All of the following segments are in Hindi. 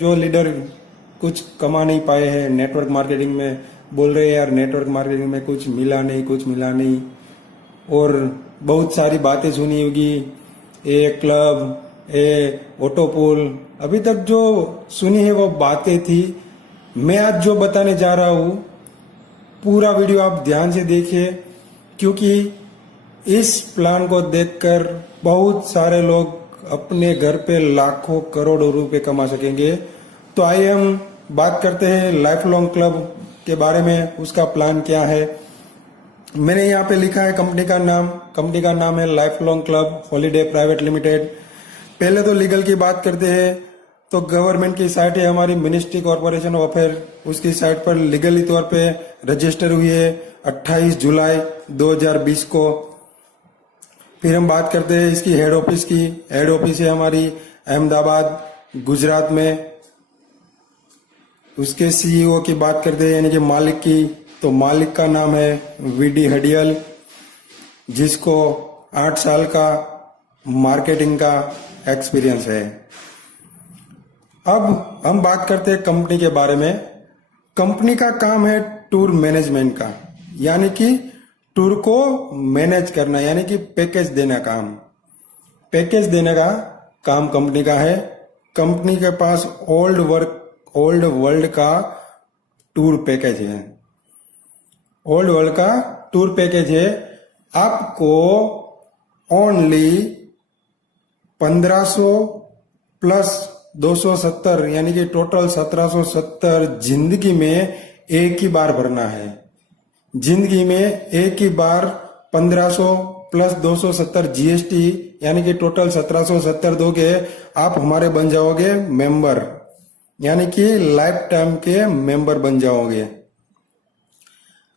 जो लीडर कुछ कमा नहीं पाए हैं नेटवर्क मार्केटिंग में, बोल रहे हैं यार नेटवर्क मार्केटिंग में कुछ मिला नहीं, कुछ मिला नहीं। और बहुत सारी बातें सुनी होगी, ए क्लब, ए ऑटोपोल, अभी तक जो सुनी है वो बातें थी। मैं आज जो बताने जा रहा हूँ पूरा वीडियो आप ध्यान से देखिए, क्योंकि इस प्लान को देखकर बहुत सारे लोग अपने घर पे लाखों करोड़ों रुपए कमा सकेंगे। तो आइए हम बात करते हैं लाइफ लॉन्ग क्लब के बारे में, उसका प्लान क्या है। मैंने यहाँ पे लिखा है कंपनी का नाम है life long club holiday private limited. पहले तो लीगल की बात करते हैं तो गवर्नमेंट की साइट है हमारी मिनिस्ट्री कॉर्पोरेशन ऑफ अफेयर, उसकी साइट पर लीगली तौर पे रजिस्टर हुई है 28 जुलाई 2020 को। फिर हम बात करते हैं इसकी हेड ऑफिस की। हेड ऑफिस है हमारी अहमदाबाद गुजरात में। उसके सीईओ की बात करते हैं यानी कि मालिक की, तो मालिक का नाम है वीडी हडियल, जिसको 8 साल का मार्केटिंग का एक्सपीरियंस है। अब हम बात करते हैं कंपनी के बारे में। कंपनी का काम है टूर मैनेजमेंट का, यानी कि टूर को मैनेज करना, यानी कि पैकेज देना पैकेज देने का काम कंपनी का है। कंपनी के पास ओल्ड वर्ल्ड का टूर पैकेज है। ओल्ड वर्ल्ड का टूर पैकेज है। आपको ओनली 1500 प्लस 270 यानी कि टोटल 1770 जिंदगी में एक ही बार भरना है। जिंदगी में एक ही बार 1500 प्लस 270 जीएसटी यानी कि टोटल 1770 दोगे, आप हमारे बन जाओगे मेंबर, यानी कि लाइफ टाइम के मेंबर बन जाओगे।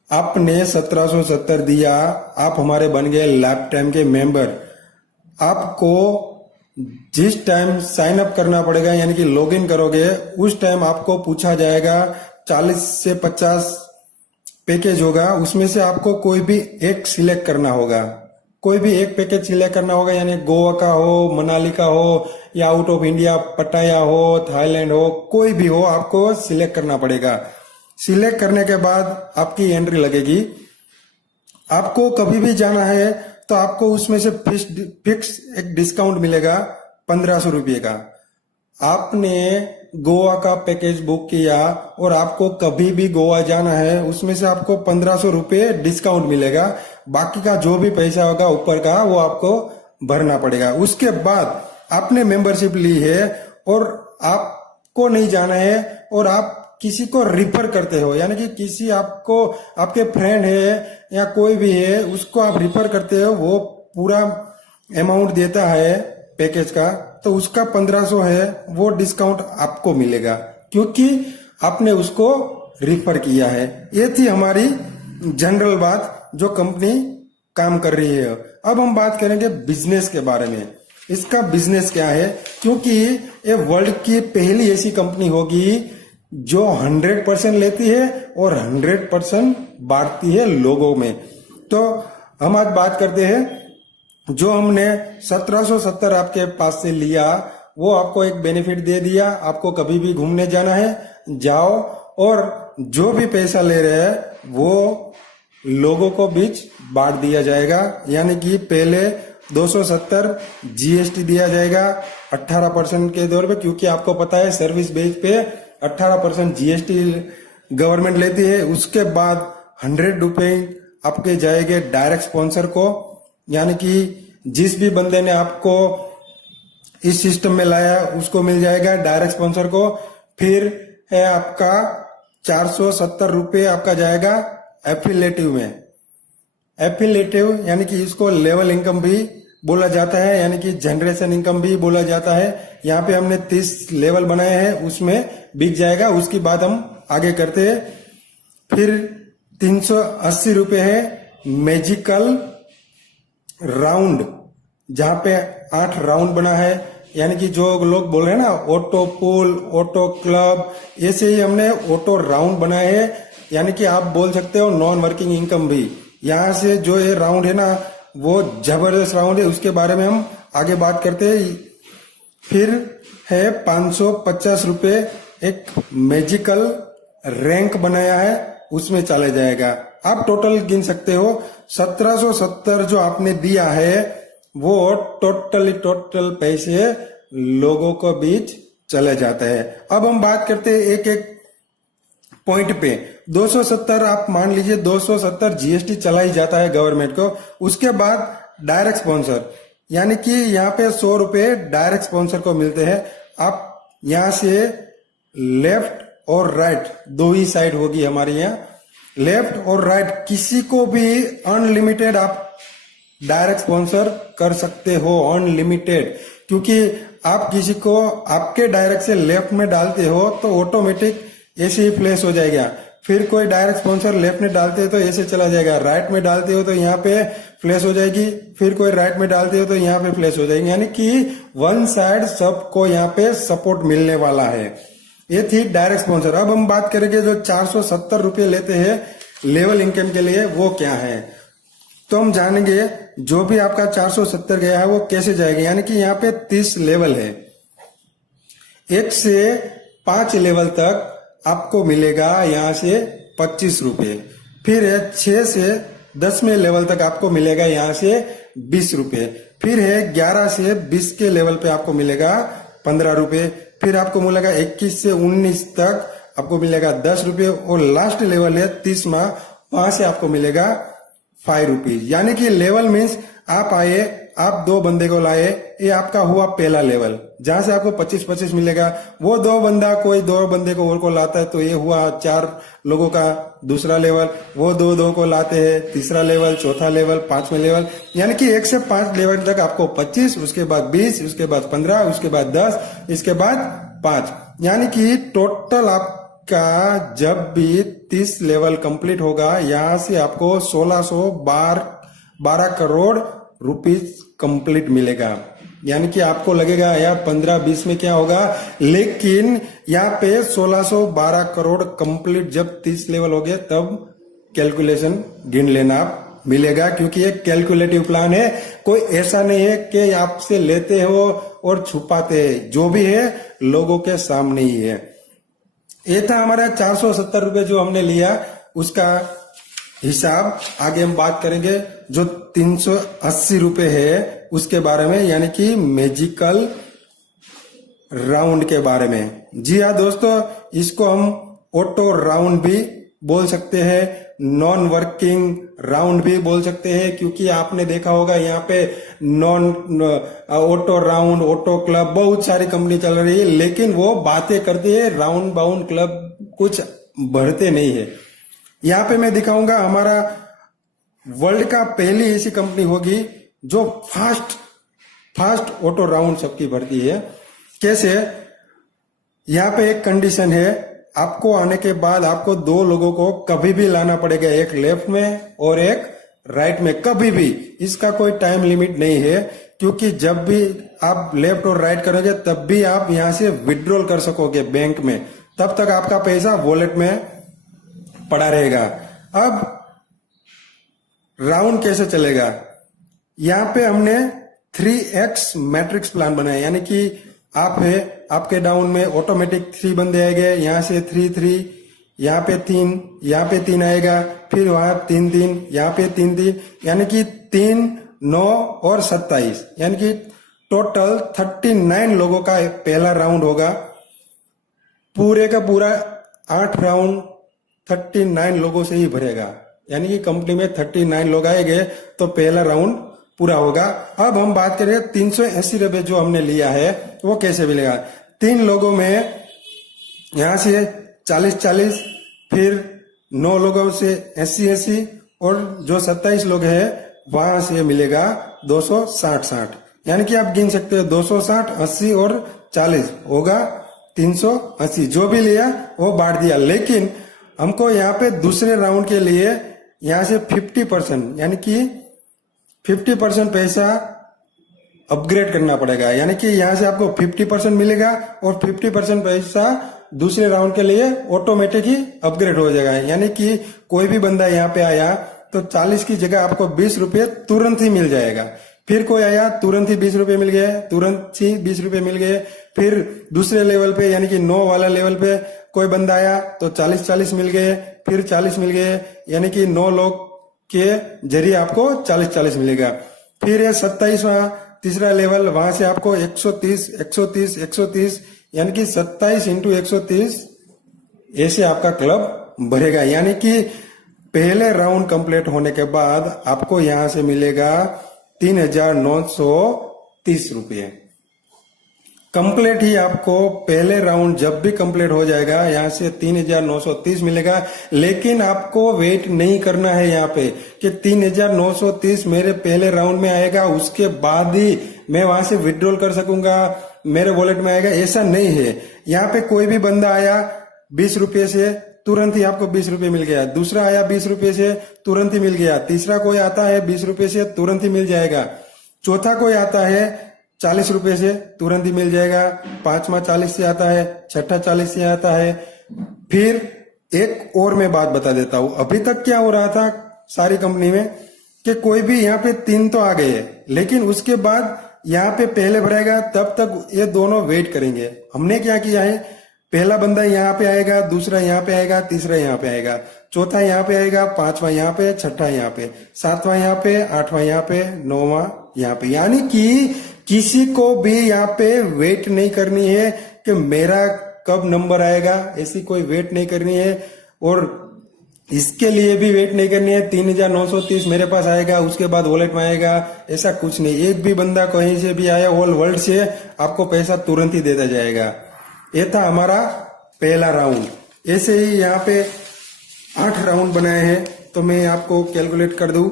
आपने 1770 दिया, आप हमारे बन गए लाइफ टाइम के मेंबर। आपको जिस टाइम साइन अप करना पड़ेगा यानी कि लॉगिन करोगे, उस टाइम आपको पूछा जाएगा 40 से 50 पैकेज होगा, उसमें से आपको कोई भी एक सिलेक्ट करना होगा। कोई भी एक पैकेज सिलेक्ट करना होगा, यानी गोवा का हो, मनाली का हो, या आउट ऑफ इंडिया पटाया हो, थाईलैंड हो, कोई भी हो, आपको सिलेक्ट करना पड़ेगा। सिलेक्ट करने के बाद आपकी एंट्री लगेगी। आपको कभी भी जाना है तो आपको उसमें से फिक्स एक डिस्काउंट मिलेगा 1500 रुपये का। आपने गोवा का पैकेज बुक किया और आपको कभी भी गोवा जाना है, उसमें से आपको 1500 रुपये डिस्काउंट मिलेगा। बाकी का जो भी पैसा होगा ऊपर का, वो आपको भरना पड़ेगा। उसके बाद आपने मेंबरशिप ली है और आपको नहीं जाना है और आप किसी को रिफर करते हो, यानी कि किसी आपको आपके फ्रेंड है या कोई भी है, उसको आप रिफर करते हो, वो पूरा अमाउंट देता है पैकेज का, तो उसका 1500 है, वो डिस्काउंट आपको मिलेगा क्योंकि आपने उसको रिफर किया है। ये थी हमारी जनरल बात जो कंपनी काम कर रही है। अब हम बात करेंगे बिजनेस के बारे में। इसका बिजनेस क्या है, क्योंकि ये वर्ल्ड की पहली ऐसी कंपनी होगी जो 100% लेती है और 100% बांटती है लोगों में। तो हम आज बात करते हैं, जो हमने 1770 आपके पास से लिया, वो आपको एक बेनिफिट दे दिया। आपको कभी भी घूमने जाना है, जाओ, और जो भी पैसा ले रहे हैं वो लोगों को बीच बांट दिया जाएगा। यानी कि पहले 270 जीएसटी दिया जाएगा 18% के दौर पे, क्योंकि आपको पता है सर्विस बेस पे 18% जीएसटी गवर्नमेंट लेती है। उसके बाद 100 रुपए आपके जाएंगे डायरेक्ट स्पॉन्सर को, यानी कि जिस भी बंदे ने आपको इस सिस्टम में लाया उसको मिल जाएगा डायरेक्ट स्पॉन्सर को। फिर है आपका 470 रुपये आपका जाएगा एफिलेटिव में। एफिलेटिव यानी कि इसको लेवल इनकम भी बोला जाता है, यानी कि जनरेशन इनकम भी बोला जाता है। यहाँ पे हमने 30 लेवल बनाए हैं, उसमें बिक जाएगा। उसकी बात हम आगे करते हैं। फिर 380 रुपये है मैजिकल राउंड, जहां पे 8 राउंड बना है, यानी कि जो लोग बोल रहे हैं ना ऑटो पूल, ऑटो क्लब, ऐसे ही हमने ऑटो राउंड बनाए हैं। यानी कि आप बोल सकते हो नॉन वर्किंग इनकम भी। यहाँ से जो ये राउंड है ना, वो जबरदस्त राउंड है, उसके बारे में हम आगे बात करते हैं। फिर है 550 रुपए एक मैजिकल रैंक बनाया है, उसमें चले जाएगा। आप टोटल गिन सकते हो 1770 जो आपने दिया है वो टोटल पैसे लोगों को बीच चले जाते हैं। अब हम बात करते हैं एक एक पॉइंट पे। 270 आप मान लीजिए 270 जीएसटी चला ही जाता है गवर्नमेंट को। उसके बाद डायरेक्ट स्पॉन्सर, यानी कि यहाँ पे 100 रुपए डायरेक्ट स्पॉन्सर को मिलते हैं। आप यहाँ से लेफ्ट और राइट दो ही साइड होगी हमारे यहाँ, लेफ्ट और राइट किसी को भी अनलिमिटेड आप डायरेक्ट स्पॉन्सर कर सकते हो, अनलिमिटेड। क्योंकि आप किसी को आपके डायरेक्ट से लेफ्ट में डालते हो तो ऑटोमेटिक ऐसे ही फ्लैश हो जाएगा। फिर कोई डायरेक्ट स्पॉन्सर लेफ्ट में डालते हो तो ऐसे चला जाएगा, राइट में डालते हो तो यहाँ पे फ्लैश हो जाएगी, फिर कोई राइट में डालते हो तो यहाँ पे फ्लैश हो जाएगी। यानी कि वन साइड सबको यहाँ पे सपोर्ट मिलने वाला है। ये थी डायरेक्ट स्पॉन्सर। अब हम बात करेंगे जो 470 रुपये लेते हैं लेवल इनकम के लिए, वो क्या है। तो हम जानेंगे जो भी आपका 470 गया है वो कैसे जाएगा। यानी कि यहाँ पे 30 लेवल है, 1 से 5 लेवल तक आपको मिलेगा यहाँ से 25 रुपये। फिर है 6 से 10वें लेवल तक आपको मिलेगा यहाँ से 20 रुपये। फिर है 11 से 20 के लेवल पे आपको मिलेगा 15 रुपये। फिर आपको मिलेगा 21 से 19 तक आपको मिलेगा 10 रुपये। और लास्ट लेवल है 30वां, वहां से आपको मिलेगा 5 रुपीज। यानी कि लेवल मीन्स आप आए, आप 2 बंदे को लाए, ये आपका हुआ पहला लेवल जहां से आपको 25-25 मिलेगा। वो 2 बंदा कोई 2 बंदे को और को लाता है तो ये हुआ 4 लोगों का दूसरा लेवल। वो 2 को लाते हैं, तीसरा लेवल, चौथा लेवल, 5वें लेवल। यानी कि 1 से 5 लेवल तक आपको 25, उसके बाद 20, उसके बाद 15, उसके बाद 10, इसके बाद 5। यानी कि टोटल आपका जब भी 30 लेवल कंप्लीट होगा यहां से आपको 1612 करोड़ रुपीज कंप्लीट मिलेगा। यानी कि आपको लगेगा यार 15-20 में क्या होगा, लेकिन यहाँ पे 1612 करोड़ कंप्लीट जब 30 लेवल हो गए तब कैलकुलेशन गिन लेना आप मिलेगा। क्योंकि ये कैलकुलेटिव प्लान है, कोई ऐसा नहीं है कि आपसे लेते हो और छुपाते हैं, जो भी है लोगों के सामने ही है। ये था हमारा 470 रुपये जो हमने लिया, उसका हिसाब आगे हम बात करेंगे। जो 380 रुपये है उसके बारे में, यानी कि मैजिकल राउंड के बारे में। जी हाँ दोस्तों, इसको हम ऑटो राउंड भी बोल सकते हैं, नॉन वर्किंग राउंड भी बोल सकते हैं। क्योंकि आपने देखा होगा यहाँ पे non auto round, auto club, बहुत सारी कंपनी चल रही है, लेकिन वो बातें करती है, राउंड बाउंड क्लब कुछ बढ़ते नहीं है। यहाँ पे मैं दिखाऊंगा हमारा वर्ल्ड का पहली ऐसी कंपनी होगी जो फास्ट ऑटो राउंड सबकी भरती है। कैसे, यहाँ पे एक कंडीशन है, आपको आने के बाद आपको 2 लोगों को कभी भी लाना पड़ेगा, एक लेफ्ट में और एक राइट में, कभी भी। इसका कोई टाइम लिमिट नहीं है, क्योंकि जब भी आप लेफ्ट और राइट करोगे तब भी आप यहाँ से विड्रॉल कर सकोगे बैंक में, तब तक आपका पैसा वॉलेट में पड़ा रहेगा। अब राउंड कैसे चलेगा, यहाँ पे हमने 3x मैट्रिक्स प्लान बनाया। यानी कि आप है, आपके डाउन में ऑटोमेटिक 3 बंदे आएंगे, यहाँ से 3, यहाँ पे 3, यहाँ पे 3 आएगा, फिर वहां 3, यहाँ पे 3, यानी कि 3, 9 और 27, यानी कि टोटल 39 लोगों का पहला राउंड होगा। पूरे का पूरा 8 राउंड 39 लोगों से ही भरेगा। यानी कि कंपनी में 39 लोग आएंगे तो पहला राउंड पूरा होगा। अब हम बात करें 380 रुपये जो हमने लिया है वो कैसे मिलेगा। 3 लोगों में यहाँ से 40-40, फिर 9 लोगों से 80-80, और जो 27 लोग हैं वहां से मिलेगा 260-60। यानी कि आप गिन सकते हो 260, 80 और 40 होगा 380। जो भी लिया वो बांट दिया। लेकिन हमको यहाँ पे दूसरे राउंड के लिए यहाँ से 50%, यानी कि 50% पैसा अपग्रेड करना पड़ेगा। यानी कि यहाँ से आपको 50% मिलेगा और 50% पैसा दूसरे राउंड के लिए ऑटोमेटिक ही अपग्रेड हो जाएगा। यानी कि कोई भी बंदा यहाँ पे आया तो 40 की जगह आपको 20 रुपये तुरंत ही मिल जाएगा। फिर कोई आया, तुरंत ही 20 रुपए मिल गए, तुरंत ही 20 रुपए मिल गए। फिर दूसरे लेवल पे यानी कि 9 वाला लेवल पे कोई बंदा आया तो 40-40 मिल गए, फिर 40 मिल गए, यानी कि 9 लोग के जरिए आपको 40-40 मिलेगा। फिर ये 27वां तीसरा लेवल, वहां से आपको 130 130 130 यानी कि 27 इंटू 130 ऐसे आपका क्लब भरेगा। यानी कि पहले राउंड कंप्लीट होने के बाद आपको यहां से मिलेगा 3,930 रुपये। कंप्लीट ही आपको पहले राउंड जब भी कंप्लीट हो जाएगा यहां से 3,930 मिलेगा। लेकिन आपको वेट नहीं करना है यहाँ पे कि 3,930 मेरे पहले राउंड में आएगा, उसके बाद ही मैं वहां से विड्रॉल कर सकूंगा, मेरे वॉलेट में आएगा, ऐसा नहीं है। यहाँ पे कोई भी बंदा आया 20 रुपये से, तुरंत ही आपको 20 रुपये मिल गया। दूसरा आया 20 रुपये से, तुरंत ही मिल गया। तीसरा कोई आता है 20 रुपये से, तुरंत ही मिल जाएगा। चौथा कोई आता है 40 रुपये से, तुरंत ही मिल जाएगा। पांचवा 40 से आता है, छठा 40 से आता है। फिर एक और मैं बात बता देता हूं, अभी तक क्या हो रहा था सारी कंपनी में कि कोई भी यहाँ पे 3 तो आ गए, लेकिन उसके बाद यहाँ पे पहले भरेगा तब तक ये दोनों वेट करेंगे। हमने क्या किया है, पहला बंदा यहाँ पे आएगा, दूसरा यहाँ पे आएगा, तीसरा यहाँ पे आएगा, चौथा यहाँ पे आएगा, पांचवा यहाँ पे, छठा यहाँ पे, सातवां यहाँ पे, आठवां यहाँ पे, नौवां यहाँ पे। यानी कि किसी को भी यहाँ पे वेट नहीं करनी है कि मेरा कब नंबर आएगा, ऐसी कोई वेट नहीं करनी है। और इसके लिए भी वेट नहीं करनी है 3,930 मेरे पास आएगा उसके बाद वॉलेट में आएगा, ऐसा कुछ नहीं। एक भी बंदा कहीं से भी आया ऑल वर्ल्ड से आपको पैसा तुरंत ही देता जाएगा। ये था हमारा पहला राउंड। ऐसे ही यहाँ पे 8 राउंड बनाए हैं, तो मैं आपको कैलकुलेट कर दूं।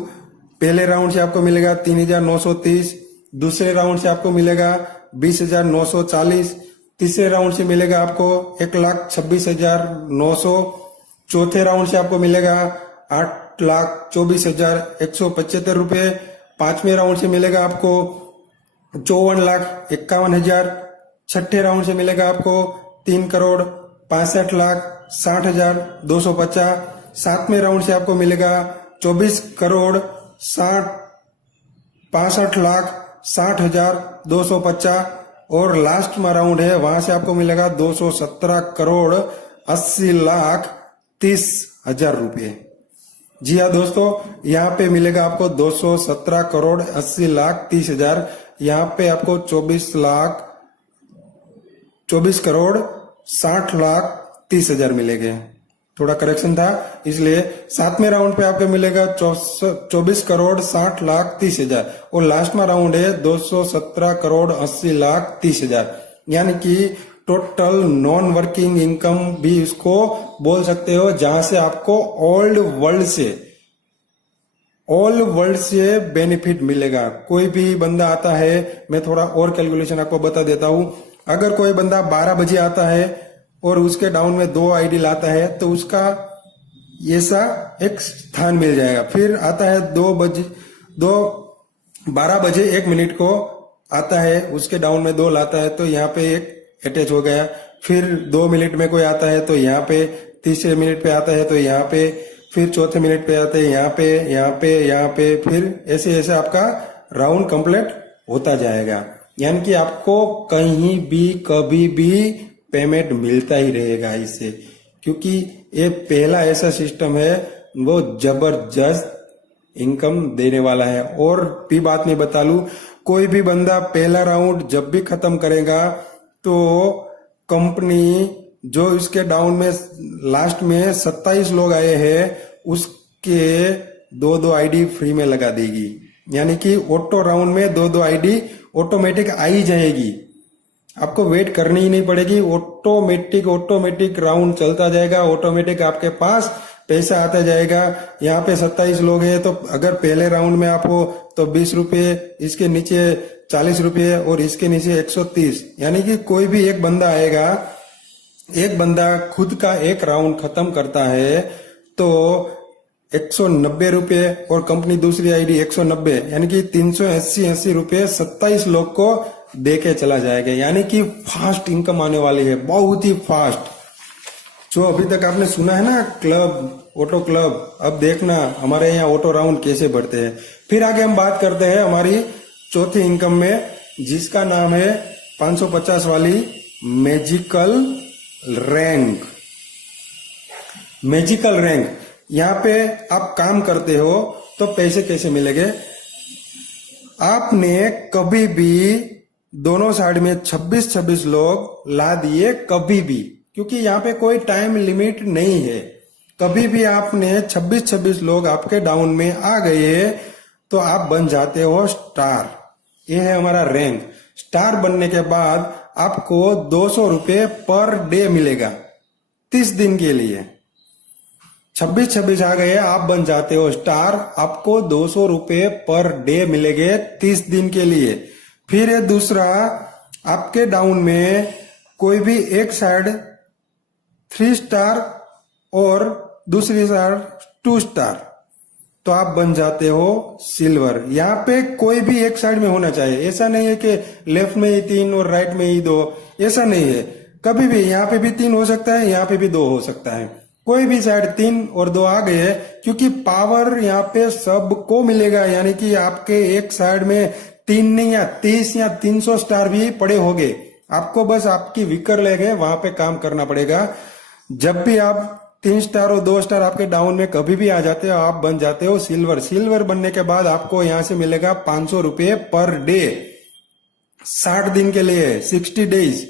पहले राउंड से आपको मिलेगा 3,930, दूसरे राउंड से आपको मिलेगा 20,940, तीसरे राउंड से मिलेगा आपको 1,26,900, चौथे राउंड से आपको मिलेगा 8,24,175 रुपये, पांचवें राउंड से मिलेगा आपको 54,51,000, छठे राउंड से मिलेगा आपको 3,65,60,250, सातवें राउंड से आपको मिलेगा 24,65,60,250 और लास्ट में राउंड है वहां से आपको मिलेगा 217,80,30,000 रुपये। जी हाँ दोस्तों, यहाँ पे मिलेगा आपको 217,80,30,000। यहाँ पे आपको 24,60,30,000 मिलेंगे। थोड़ा करेक्शन था इसलिए। सातवें राउंड पे आपको मिलेगा 24,60,30,000 और लास्ट में राउंड है 217,80,30,000। यानी कि टोटल नॉन वर्किंग इनकम भी इसको बोल सकते हो, जहां से आपको ऑल वर्ल्ड से बेनिफिट मिलेगा। कोई भी बंदा आता है, मैं थोड़ा और कैलकुलेशन आपको बता देता हूं। अगर कोई बंदा 12 बजे आता है और उसके डाउन में 2 आईडी लाता है तो उसका ऐसा एक स्थान मिल जाएगा। फिर आता है 12 बजे 1 मिनट को आता है, उसके डाउन में 2 लाता है तो यहाँ पे एक अटैच हो गया। फिर 2 मिनट में कोई आता है तो यहाँ पे, तीसरे मिनट पे आता है तो यहाँ पे, फिर चौथे मिनट पे आता है यहाँ पे, यहाँ पे, यहाँ पे, फिर ऐसे ऐसे आपका राउंड कंप्लीट होता जाएगा। यानी कि आपको कहीं भी कभी भी पेमेंट मिलता ही रहेगा इससे, क्योंकि ये पहला ऐसा सिस्टम है वो जबरदस्त इनकम देने वाला है। और भी बात मैं बता लूं, कोई भी बंदा पहला राउंड जब भी खत्म करेगा तो कंपनी जो इसके डाउन में लास्ट में 27 लोग आए हैं उसके 2-2 आईडी फ्री में लगा देगी। यानी कि ऑटो राउंड में 2-2 आईडी ऑटोमेटिक आई जाएगी, आपको वेट करनी ही नहीं पड़ेगी। ऑटोमेटिक राउंड चलता जाएगा, ऑटोमेटिक आपके पास पैसा आता जाएगा। यहाँ पे 27 लोग हैं तो अगर पहले राउंड में आप हो तो 20 रुपये, इसके नीचे 40 रुपये और इसके नीचे 130। यानी कि कोई भी एक बंदा आएगा, एक बंदा खुद का एक राउंड खत्म करता है तो 190 रुपये और कंपनी दूसरी आईडी 190, यानी कि 380 रुपये 27 लोग को दे के चला जाएगा। यानी कि फास्ट इनकम आने वाली है, बहुत ही फास्ट। जो अभी तक आपने सुना है ना क्लब, ऑटो क्लब, अब देखना हमारे यहाँ ऑटो राउंड कैसे बढ़ते हैं। फिर आगे हम बात करते हैं हमारी चौथी इनकम में, जिसका नाम है 550 वाली मैजिकल रैंक। मैजिकल रैंक, यहाँ पे आप काम करते हो तो पैसे कैसे मिलेंगे? आपने कभी भी दोनों साइड में 26-26 लोग ला दिए, कभी भी, क्योंकि यहाँ पे कोई टाइम लिमिट नहीं है। कभी भी आपने 26-26 लोग आपके डाउन में आ गए तो आप बन जाते हो स्टार। ये है हमारा रैंक। स्टार बनने के बाद आपको 200 रुपये पर डे मिलेगा 30 दिन के लिए। 26-26 आ गए, आप बन जाते हो स्टार, आपको 200 रुपये पर डे मिलेंगे 30 दिन के लिए। फिर है दूसरा, आपके डाउन में कोई भी एक साइड 3 स्टार और दूसरी साइड 2 स्टार, तो आप बन जाते हो सिल्वर। यहाँ पे कोई भी एक साइड में होना चाहिए, ऐसा नहीं है कि लेफ्ट में ही 3 और राइट में ही 2, ऐसा नहीं है। कभी भी यहाँ पे भी 3 हो सकता है, यहाँ पे भी 2 हो सकता है। कोई भी साइड 3 और 2 आ गए, क्योंकि पावर यहाँ पे सबको मिलेगा, यानी कि आपके एक साइड में 3 नहीं या 30 या 300 स्टार भी पड़े होंगे। आपको बस आपकी विकर लेके वहां पे काम करना पड़ेगा। जब भी आप 3 स्टार और 2 स्टार आपके डाउन में कभी भी आ जाते हो, आप बन जाते हो सिल्वर। सिल्वर बनने के बाद आपको यहां से मिलेगा 500 रुपये पर डे 60 दिन के लिए, 60 डेज।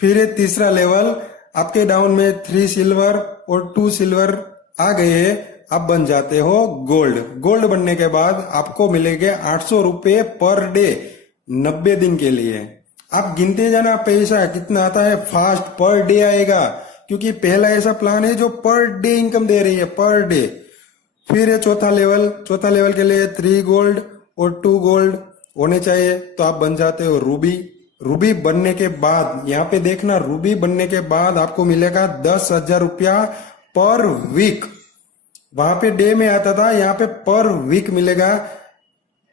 फिर तीसरा लेवल, आपके डाउन में 3 सिल्वर और 2 सिल्वर आ गए, आप बन जाते हो गोल्ड। गोल्ड बनने के बाद आपको मिलेंगे 800 रुपये पर डे 90 दिन के लिए। आप गिनते जाना पैसा कितना आता है, फास्ट पर डे आएगा, क्योंकि पहला ऐसा प्लान है जो पर डे इनकम दे रही है, पर डे। फिर है चौथा लेवल। चौथा लेवल के लिए 3 गोल्ड और 2 गोल्ड होने चाहिए, तो आप बन जाते हो रूबी। रूबी बनने के बाद यहाँ पे देखना, रूबी बनने के बाद आपको मिलेगा 10,000 रुपया पर वीक। वहां पे डे में आता था, यहाँ पे पर वीक मिलेगा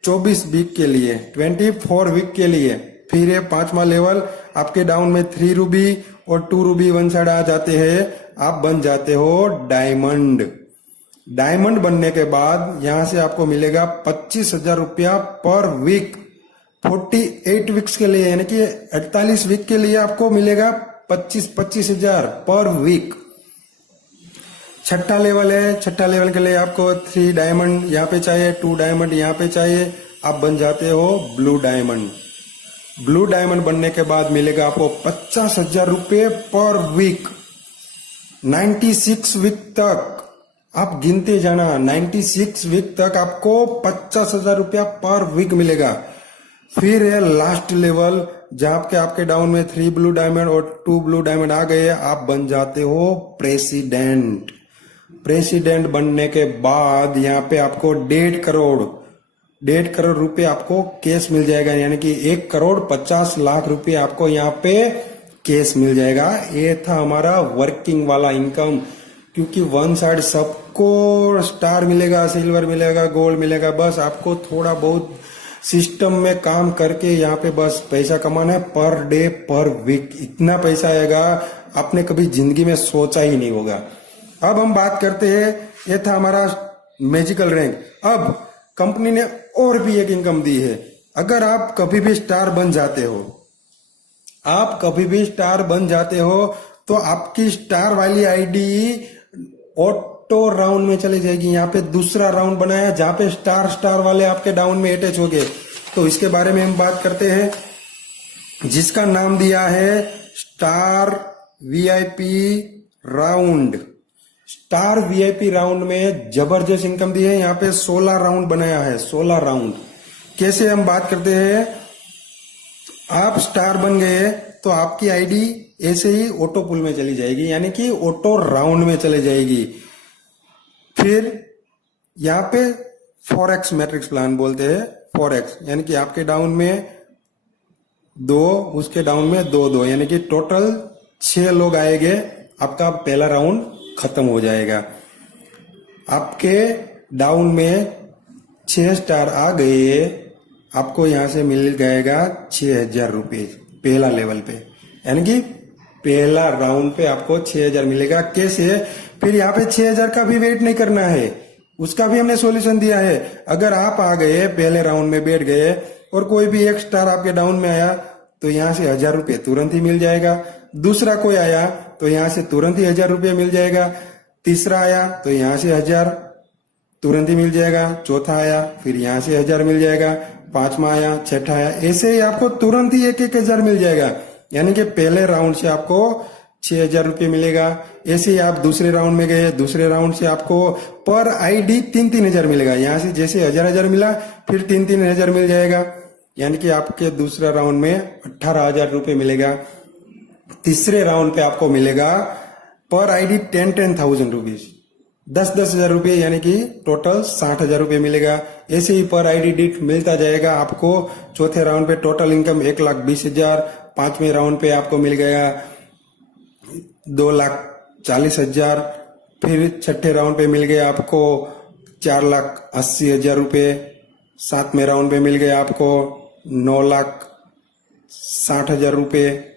24 वीक के लिए, 24 वीक के लिए। फिर है 5वां लेवल, आपके डाउन में 3 रूबी और 2 रूबी वन साइड आ जाते हैं, आप बन जाते हो डायमंड। डायमंड बनने के बाद यहां से आपको मिलेगा 25,000 रुपया पर वीक 48 वीक्स के लिए, यानी कि 48 वीक के लिए आपको मिलेगा 25,000 पर वीक। छठा लेवल है, छठा लेवल के लिए आपको 3 डायमंड यहाँ पे चाहिए, 2 डायमंड यहाँ पे चाहिए, आप बन जाते हो ब्लू डायमंड। ब्लू डायमंड बनने के बाद मिलेगा आपको 50,000 रुपये पर वीक 96 वीक तक। आप गिनते जाना, 96 वीक तक आपको 50,000 रुपया पर वीक मिलेगा। फिर है लास्ट लेवल, जहां के आपके डाउन में 3 ब्लू डायमंड और 2 ब्लू डायमंड आ गए, आप बन जाते हो प्रेसिडेंट। प्रेसिडेंट बनने के बाद यहाँ पे आपको 1.5 करोड़ रुपए आपको कैश मिल जाएगा, यानी कि 1,50,00,000 रुपए आपको यहाँ पे कैश मिल जाएगा। ये था हमारा वर्किंग वाला इनकम, क्योंकि वन साइड सबको स्टार मिलेगा, सिल्वर मिलेगा, गोल्ड मिलेगा, बस आपको थोड़ा बहुत सिस्टम में काम करके यहाँ पे बस पैसा कमाना है, पर डे पर वीक इतना पैसा आएगा आपने कभी जिंदगी में सोचा ही नहीं होगा। अब हम बात करते हैं, ये था हमारा मैजिकल रैंक। अब कंपनी ने और भी एक इनकम दी है। अगर आप कभी भी स्टार बन जाते हो, आप कभी भी स्टार बन जाते हो, तो आपकी स्टार वाली आईडी ऑटो राउंड में चली जाएगी। यहाँ पे दूसरा राउंड बनाया जहां पे स्टार स्टार वाले आपके डाउन में अटैच हो गए, तो इसके बारे में हम बात करते हैं, जिसका नाम दिया है star VIP round. Star VIP round में जबरदस्त इनकम दी है। यहाँ पे 16 राउंड बनाया है, 16 राउंड। कैसे हम बात करते हैं, आप स्टार बन गए तो आपकी आईडी ऐसे ही ऑटो पुल में चली जाएगी, यानी कि ऑटो राउंड में चले जाएगी। फिर यहाँ पे 4x मैट्रिक्स प्लान बोलते हैं, 4x, यानी कि आपके डाउन में 2, उसके डाउन में 2, यानी कि टोटल 6 लोग आएंगे, आपका पहला राउंड खत्म हो जाएगा। आपके डाउन में 6 स्टार आ गए, आपको यहां से मिल जाएगा 6,000 रुपये पहला लेवल पे, यानी कि पहला राउंड पे आपको 6,000 मिलेगा। कैसे? फिर यहाँ पे 6,000 का भी वेट नहीं करना है, उसका भी हमने सॉल्यूशन दिया है। अगर आप आ गए पहले राउंड में बैठ गए और कोई भी एक स्टार आपके डाउन में आया तो यहाँ से 1000 रुपये तुरंत ही मिल जाएगा। दूसरा कोई आया तो यहाँ से तुरंत ही 1000 रुपये मिल जाएगा। तीसरा आया तो यहाँ से 1000 तुरंत ही मिल जाएगा। चौथा आया फिर यहाँ से 1000 मिल जाएगा। पांचवा आया, छठा आया, ऐसे ही आपको तुरंत ही 1-1000 मिल जाएगा। यानी कि पहले राउंड से आपको 6000 रुपये मिलेगा। ऐसे ही आप दूसरे राउंड में गए, दूसरे राउंड से आपको पर आईडी 3-3000 मिलेगा। यहाँ से जैसे 1000 मिला फिर 3-3000 मिल जाएगा। यानी कि आपके दूसरा राउंड में 18,000 रुपये मिलेगा। तीसरे राउंड पे आपको मिलेगा पर आईडी 10,000 रुपीज, 10,000 रुपये, यानी कि टोटल 60,000 रुपये मिलेगा। ऐसे ही पर आईडी डिट मिलता जाएगा आपको। चौथे राउंड पे टोटल इनकम 1,20,000। पांचवें राउंड पे आपको मिल गया 2,40,000। फिर छठे राउंड पे मिल गया आपको 4,80,000 रुपये। सातवें राउंड पे मिल गया आपको 9,60,000 रुपये।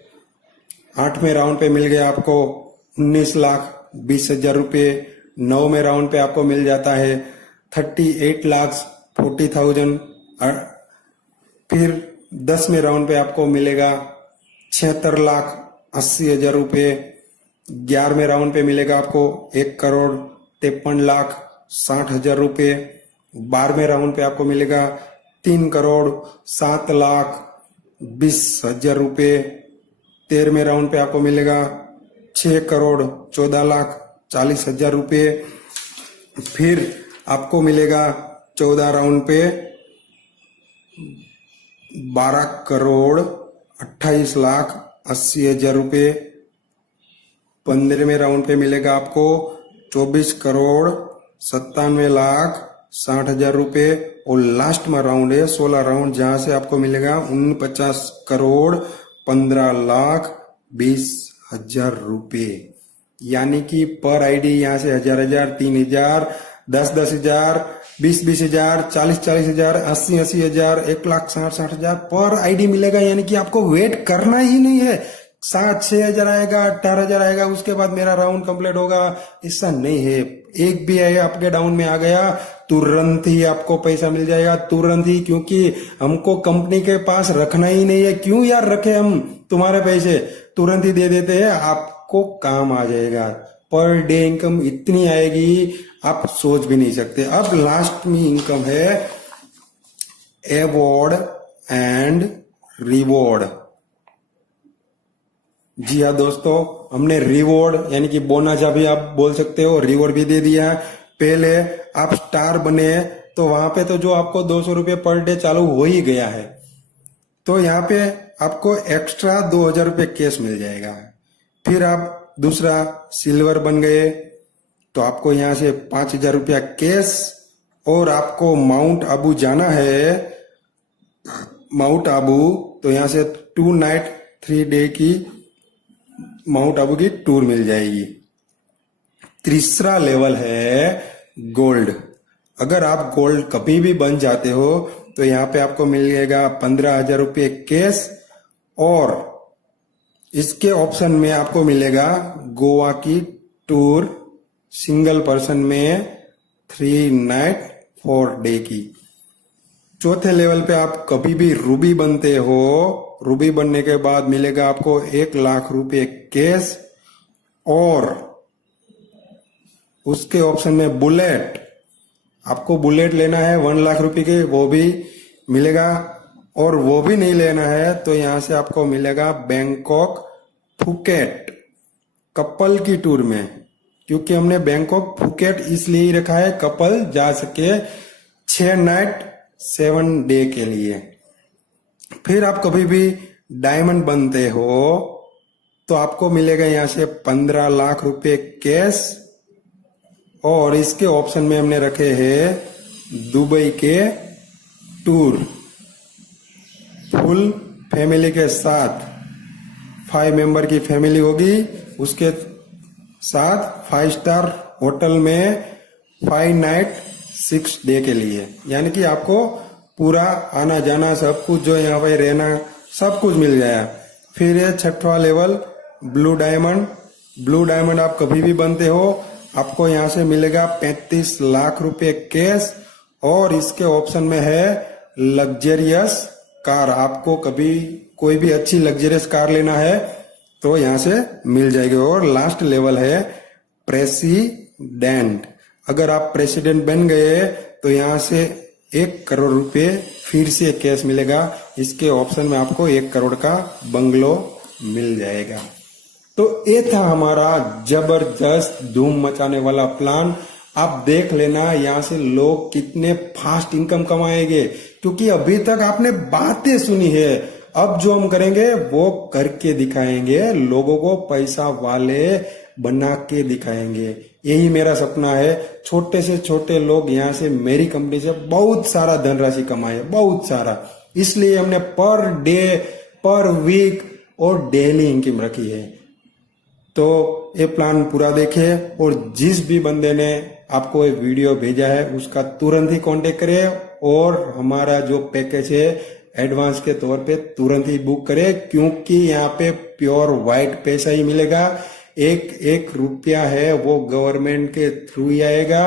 आठवें राउंड पे मिल गया आपको 19,20,000 रुपये। नौवें राउंड पे आपको मिल जाता है 38,40,000। फिर 10वें राउंड पे आपको मिलेगा 76,80,000 रुपये। 11वें राउंड पे मिलेगा आपको 1,53,60,000 रुपये। 12वें राउंड पे आपको मिलेगा 3,07,20,000 रुपये। 13वें राउंड पे आपको मिलेगा 6,14,40,000 रुपये। फिर आपको मिलेगा 14 राउंड पे 12,28,80,000 रुपये। 15वें राउंड पे मिलेगा आपको 24,97,60,000 रुपये। और लास्ट में राउंड है 16 राउंड, जहां से आपको मिलेगा 49,15,20,000 रुपये। यानी कि पर आईडी यहाँ से 1000, 3000, 10,000, 20,000, 40,000, 80,000, 1,60,000 पर आईडी मिलेगा। यानी कि आपको वेट करना ही नहीं है 7-6 हजार आएगा, 18,000 आएगा, उसके बाद मेरा राउंड कंप्लीट होगा, ऐसा नहीं है। एक भी आए आपके डाउन में आ गया तुरंत ही आपको पैसा मिल जाएगा, तुरंत ही। क्योंकि हमको कंपनी के पास रखना ही नहीं है। क्यों यार रखे हम तुम्हारे पैसे, तुरंत ही दे देते हैं, आपको काम आ जाएगा। पर डे इनकम इतनी आएगी आप सोच भी नहीं सकते। अब लास्ट में इनकम है अवॉर्ड एंड रिवॉर्ड। जी हाँ दोस्तों, हमने रिवॉर्ड यानी कि बोनस अभी आप बोल सकते हो, रिवॉर्ड भी दे दिया। पहले आप स्टार बने तो वहां पे तो जो आपको 200 रुपये पर डे चालू हो ही गया है, तो यहाँ पे आपको एक्स्ट्रा 2,000 रुपये कैश मिल जाएगा। फिर आप दूसरा सिल्वर बन गए तो आपको यहाँ से 5,000 रुपया कैश। और आपको माउंट आबू जाना है, माउंट आबू, तो यहाँ से 2 नाइट 3 डे की माउंट आबू की टूर मिल जाएगी। तीसरा लेवल है गोल्ड। अगर आप गोल्ड कभी भी बन जाते हो तो यहाँ पे आपको मिलेगा 15,000 रुपये कैश। और इसके ऑप्शन में आपको मिलेगा गोवा की टूर सिंगल पर्सन में 3 नाइट 4 डे की। चौथे लेवल पे आप कभी भी रूबी बनते हो, रूबी बनने के बाद मिलेगा आपको 1,00,000 रुपये कैश। और उसके ऑप्शन में बुलेट, आपको बुलेट लेना है 1,00,000 रुपये के, वो भी मिलेगा। और वो भी नहीं लेना है तो यहां से आपको मिलेगा बैंकॉक फुकेट कपल की टूर में। क्योंकि हमने बैंकॉक फुकेट इसलिए ही रखा है, कपल जा सके 6 नाइट 7 डे के लिए। फिर आप कभी भी डायमंड बनते हो तो आपको मिलेगा यहां से 15,00,000 रुपये कैश। और इसके ऑप्शन में हमने रखे हैं दुबई के टूर फुल फैमिली के साथ। 5 मेंबर की फैमिली होगी, उसके साथ 5 स्टार होटल में 5 नाइट 6 डे के लिए। यानी कि आपको पूरा आना जाना सब कुछ, जो यहाँ पे रहना सब कुछ मिल जाएगा। फिर ये छठवां level blue diamond. Blue diamond आप कभी भी बनते हो, आपको यहाँ से मिलेगा 35,00,000 रुपये कैश। और इसके ऑप्शन में है लग्जरियस कार, आपको कभी कोई भी अच्छी लग्जरियस कार लेना है तो यहाँ से मिल जाएगी। और लास्ट लेवल है प्रेसिडेंट। अगर आप प्रेसिडेंट बन गए तो यहाँ से 1 करोड़ रुपए फिर से कैश मिलेगा। इसके ऑप्शन में आपको 1 करोड़ का बंगलो मिल जाएगा। तो ये था हमारा जबरदस्त धूम मचाने वाला प्लान। आप देख लेना यहाँ से लोग कितने फास्ट इनकम कमाएंगे, क्योंकि अभी तक आपने बातें सुनी है। अब जो हम करेंगे वो करके दिखाएंगे, लोगों को पैसा वाले बना के दिखाएंगे। यही मेरा सपना है। छोटे से छोटे लोग यहाँ से मेरी कंपनी से बहुत सारा धनराशि कमाए, बहुत सारा। इसलिए हमने पर डे, पर वीक और डेली इनकम रखी है। तो ये प्लान पूरा देखे और जिस भी बंदे ने आपको ये वीडियो भेजा है उसका तुरंत ही कांटेक्ट करे और हमारा जो पैकेज है एडवांस के तौर पे तुरंत ही बुक करे, क्योंकि यहाँ पे प्योर व्हाइट पैसा ही मिलेगा। 1 रुपया है वो गवर्नमेंट के थ्रू ही आएगा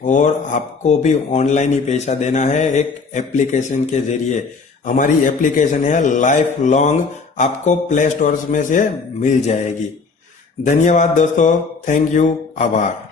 और आपको भी ऑनलाइन ही पैसा देना है एक एप्लीकेशन के जरिए। हमारी एप्लीकेशन है लाइफ लॉन्ग, आपको प्ले स्टोर में से मिल जाएगी। धन्यवाद दोस्तों, थैंक यू, आभार।